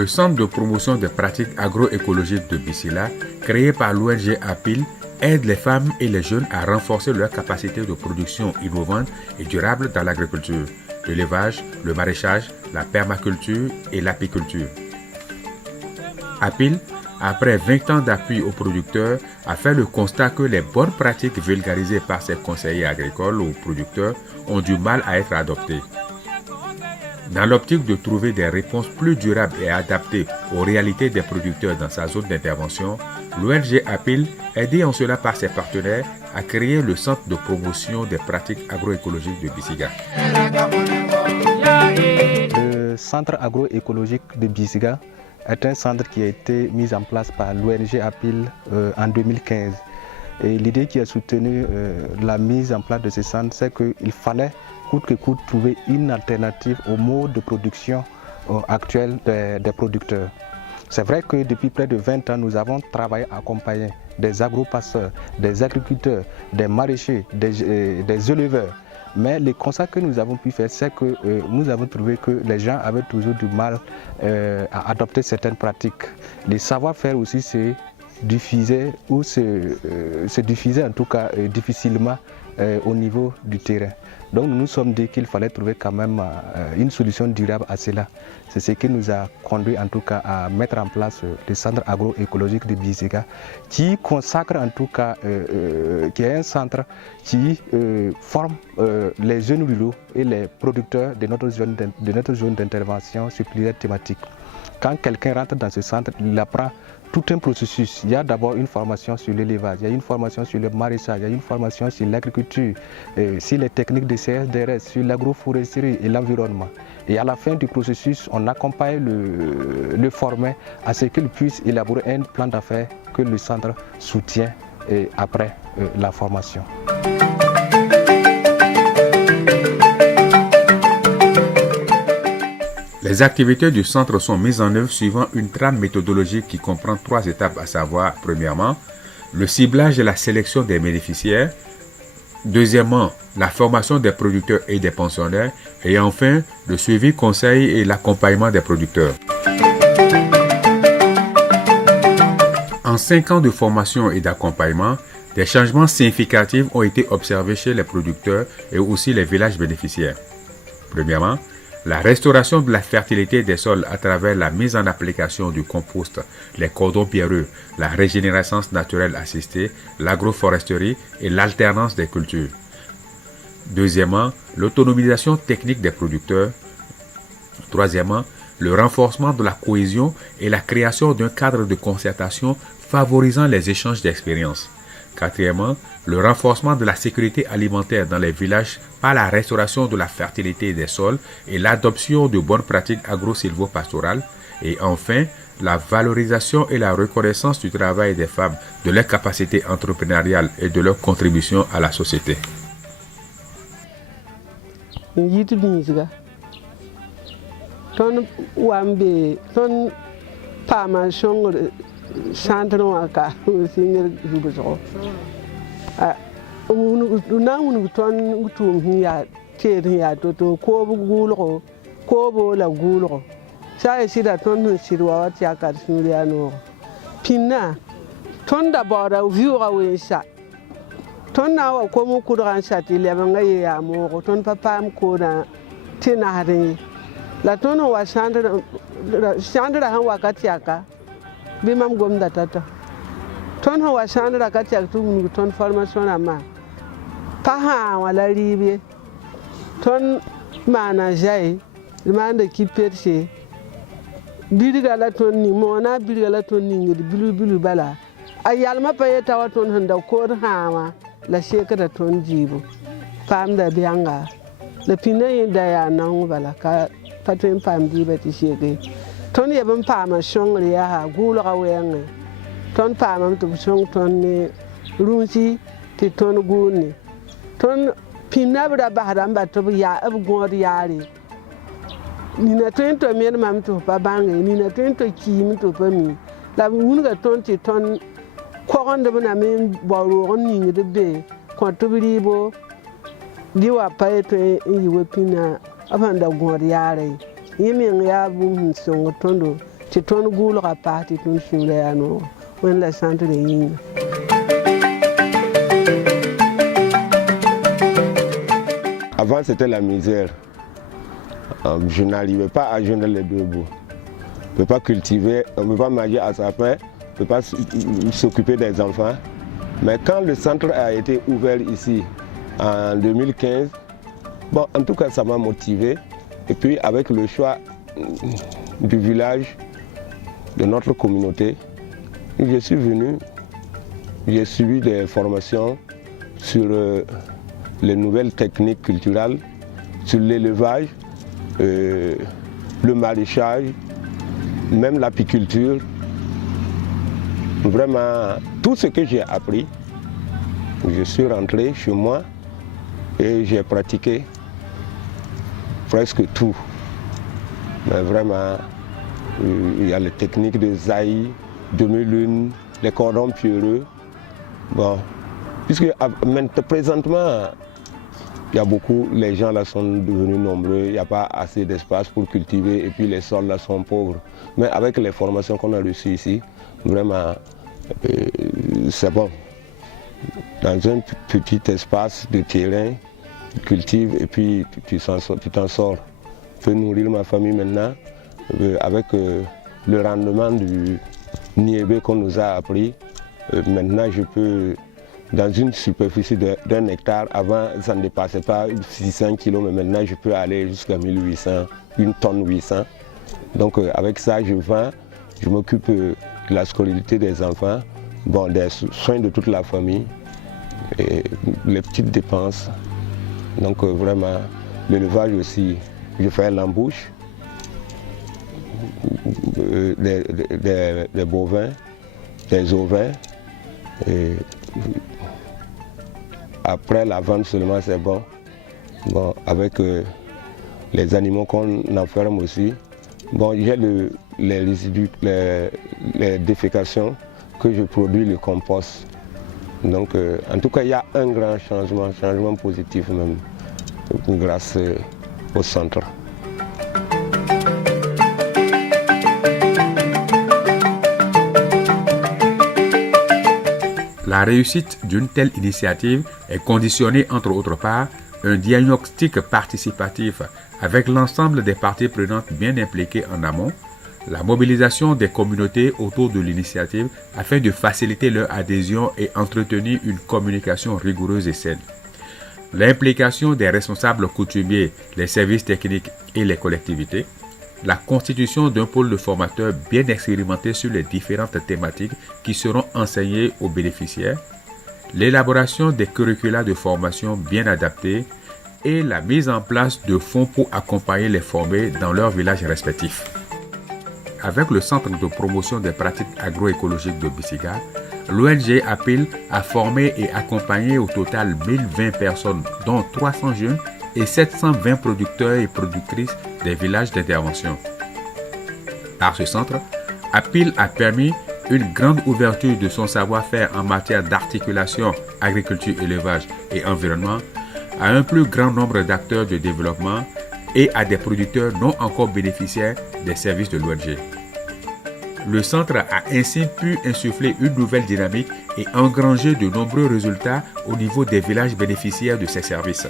Le Centre de promotion des pratiques agroécologiques de Bissila, créé par l'ONG APIL, aide les femmes et les jeunes à renforcer leur capacité de production innovante et durable dans l'agriculture, l'élevage, le maraîchage, la permaculture et l'apiculture. APIL, après 20 ans d'appui aux producteurs, a fait le constat que les bonnes pratiques vulgarisées par ses conseillers agricoles aux producteurs ont du mal à être adoptées. Dans l'optique de trouver des réponses plus durables et adaptées aux réalités des producteurs dans sa zone d'intervention, l'ONG APIL, aidée en cela par ses partenaires, a créé le Centre de promotion des pratiques agroécologiques de Bissiga. Le Centre agroécologique de Bissiga est un centre qui a été mis en place par l'ONG APIL en 2015. Et l'idée qui a soutenu la mise en place de ce centre, c'est qu'il fallait coûte que coûte trouver une alternative au mode de production actuel des producteurs. C'est vrai que depuis près de 20 ans, nous avons travaillé à accompagner des agropasseurs, des agriculteurs, des maraîchers, des éleveurs. Mais le constat que nous avons pu faire, c'est que nous avons trouvé que les gens avaient toujours du mal à adopter certaines pratiques. Le savoir-faire aussi, c'est diffusé ou se diffuser en tout cas difficilement au niveau du terrain. Donc nous nous sommes dit qu'il fallait trouver quand même une solution durable à cela. C'est ce qui nous a conduit en tout cas à mettre en place le centre agroécologique de Bissiga, qui consacre en tout cas, qui est un centre qui forme les jeunes ruraux et les producteurs de notre zone d'intervention sur plusieurs thématiques. Quand quelqu'un rentre dans ce centre, il apprend tout un processus. Il y a d'abord une formation sur l'élevage, il y a une formation sur le maraîchage, il y a une formation sur l'agriculture, sur les techniques de CSDRS, sur l'agroforesterie et l'environnement. Et à la fin du processus, on accompagne le formé à ce qu'il puisse élaborer un plan d'affaires que le centre soutient après la formation. Les activités du centre sont mises en œuvre suivant une trame méthodologique qui comprend 3 étapes, à savoir, premièrement, le ciblage et la sélection des bénéficiaires, deuxièmement, la formation des producteurs et des pensionnaires, et enfin, le suivi, conseil et l'accompagnement des producteurs. En 5 ans de formation et d'accompagnement, des changements significatifs ont été observés chez les producteurs et aussi les villages bénéficiaires. Premièrement, la restauration de la fertilité des sols à travers la mise en application du compost, les cordons pierreux, la régénération naturelle assistée, l'agroforesterie et l'alternance des cultures. Deuxièmement, l'autonomisation technique des producteurs. Troisièmement, le renforcement de la cohésion et la création d'un cadre de concertation favorisant les échanges d'expériences. Quatrièmement, le renforcement de la sécurité alimentaire dans les villages par la restauration de la fertilité des sols et l'adoption de bonnes pratiques agro-silvopastorales. Et enfin, la valorisation et la reconnaissance du travail des femmes, de leurs capacités entrepreneuriales et de leur contribution à la société. Centre waka senior rubuzo una unu ton utum ya ted ya to ko gulo ko bo la gulo sai sida ton sirwa ya kar suria no pinna ton da bora viura wensa ton na wa ko mu kudran sati le banga ya mo ton papa m ko na tinare la ton wa centre han wakati aka bimam gomda tata ton ho washandra kati aktu ton formation ama paha wala ribe ton mana jai demande ki perse bidiga la ton ni mona bidiga la ton ni ngidi bilu bala ayalma payeta wa ton handa ko hawa la shekara ton jibo pam da bianga le pinay da ya nan bala ka patin pam diba ti shege ton yebon pama shongri ya gulo ga wenge ton pama to shong ton ni runsi ti ton guni ton pinabra bahram ba to ya ab gor yari ni na to mer mam to pa bange ni na to kim to pa mi la wunga ton ti ton koronde bana men boro ni de be ko to bribo diwa pa to yi wepina abanda gor yari yimi ya bu songo tondo tɩ tõnd gʋʋlga paas tɩ tõnd sũurã yaa noogo wẽnd la sãntre yĩnga. Avant, c'était la misère. Je n'arrivais pas à joindre les deux bouts. On ne peut pas cultiver, on ne peut pas manger à sa faim, on ne peut pas s'occuper des enfants. Mais quand le centre a été ouvert ici en 2015, bon, en tout cas, ça m'a motivé. Et puis, avec le choix du village, de notre communauté, je suis venu, j'ai suivi des formations sur les nouvelles techniques culturelles, sur l'élevage, le maraîchage, même l'apiculture. Vraiment, tout ce que j'ai appris, je suis rentré chez moi et j'ai pratiqué presque tout. Mais vraiment, il y a les techniques de zaï, demi-lune, les cordons pierreux. Bon, puisque présentement, il y a beaucoup, les gens là sont devenus nombreux, il n'y a pas assez d'espace pour cultiver et puis les sols là sont pauvres. Mais avec les formations qu'on a reçues ici, vraiment, c'est bon. Dans un petit espace de terrain, tu cultives et puis tu t'en sors. Je peux nourrir ma famille maintenant avec le rendement du niébé qu'on nous a appris. Maintenant, je peux, dans une superficie d'1 hectare, avant ça ne dépassait pas 600 kg, mais maintenant je peux aller jusqu'à 1800, 1 tonne 800. Donc avec ça, je vends, je m'occupe de la scolarité des enfants, bon, des soins de toute la famille, et les petites dépenses. Donc vraiment, l'élevage aussi, je fais l'embauche des bovins, des ovins. Et après la vente seulement c'est bon. Bon, avec les animaux qu'on enferme aussi. Bon, j'ai les résidus, les défécations que je produis, le compost. Donc en tout cas il y a un grand changement positif même, grâce au centre. La réussite d'une telle initiative est conditionnée entre autres par un diagnostic participatif avec l'ensemble des parties prenantes bien impliquées en amont, la mobilisation des communautés autour de l'initiative afin de faciliter leur adhésion et entretenir une communication rigoureuse et saine, l'implication des responsables coutumiers, les services techniques et les collectivités, la constitution d'un pôle de formateurs bien expérimentés sur les différentes thématiques qui seront enseignées aux bénéficiaires, l'élaboration des curricula de formation bien adaptés et la mise en place de fonds pour accompagner les formés dans leurs villages respectifs. Avec le Centre de promotion des pratiques agroécologiques de Bissiga, l'ONG APIL a formé et accompagné au total 1020 personnes, dont 300 jeunes et 720 producteurs et productrices des villages d'intervention. Par ce centre, APIL a permis une grande ouverture de son savoir-faire en matière d'articulation, agriculture, élevage et environnement à un plus grand nombre d'acteurs de développement et à des producteurs non encore bénéficiaires des services de l'ONG. Le centre a ainsi pu insuffler une nouvelle dynamique et engranger de nombreux résultats au niveau des villages bénéficiaires de ces services.